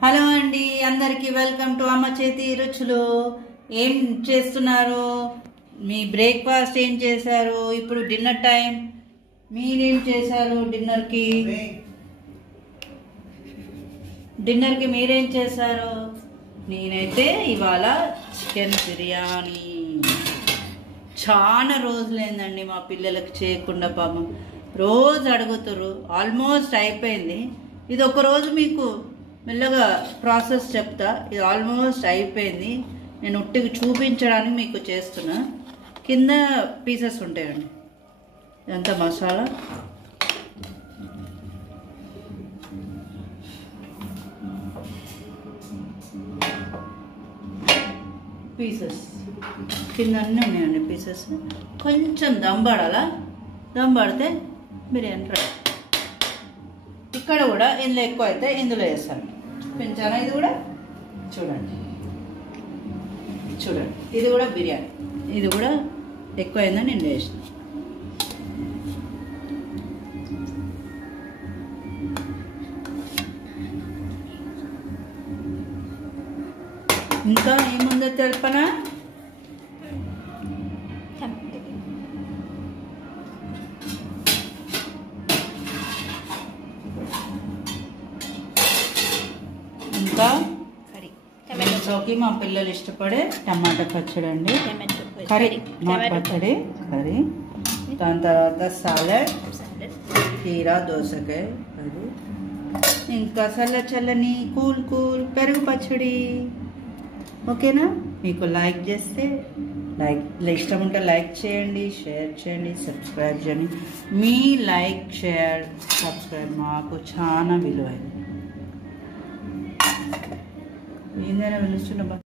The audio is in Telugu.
హలో అండి, అందరికి వెల్కమ్ టు అమ్మ చేతి రుచులు. ఏం చేస్తున్నారు? మీ బ్రేక్ఫాస్ట్ ఏం చేశారు? ఇప్పుడు డిన్నర్ టైం. మీరేం చేశారు డిన్నర్కి మీరేం చేశారు? నేనైతే ఇవాళ చికెన్ బిర్యానీ. చాలా రోజులైందండి మా పిల్లలకి చేయకుండా. పాపం రోజు అడుగుతారు. ఆల్మోస్ట్ అయిపోయింది. ఇది ఒక రోజు మీకు మెల్లగా ప్రాసెస్ చెప్తా. ఇది ఆల్మోస్ట్ అయిపోయింది. నేను ఉట్టికి చూపించడానికి మీకు చేస్తున్నా. కింద పీసెస్ ఉంటాయండి. ఇదంతా మసాలా. పీసెస్ కింద అన్నీ ఉన్నాయండి పీసెస్. కొంచెం దమ్ పడాలా. దమ్ పడితే బిర్యానీ రెడీ. ఇక్కడ కూడా ఇందులో ఎక్కువ అయితే ఇందులో వేస్తాను. పెంచాలా? ఇది కూడా చూడండి. ఇది కూడా బిర్యానీ. ఇది కూడా ఎక్కువ అయిందని నేను వేసిన. ఇంకా ఏముందో తెలపనా? ఇంకా టమాటోకి మా పిల్లలు ఇష్టపడే టమాటా పచ్చడి అండి. కర్రీ, నాట్ పచ్చడి, కర్రీ. దాని తర్వాత సాలెడ్, కీరా, దోసకాయ కర్రీ. ఇంకా చల్లని కూల్ పెరుగు పచ్చడి. ఓకేనా? మీకు లైక్ చేస్తే ఇష్టం ఉంటే లైక్ చేయండి, షేర్ చేయండి, సబ్స్క్రైబ్ చేయండి. మీ లైక్, షేర్, సబ్స్క్రైబ్ మాకు చాలా విలువైంది. ఏందైనా పిలుస్తున్నా.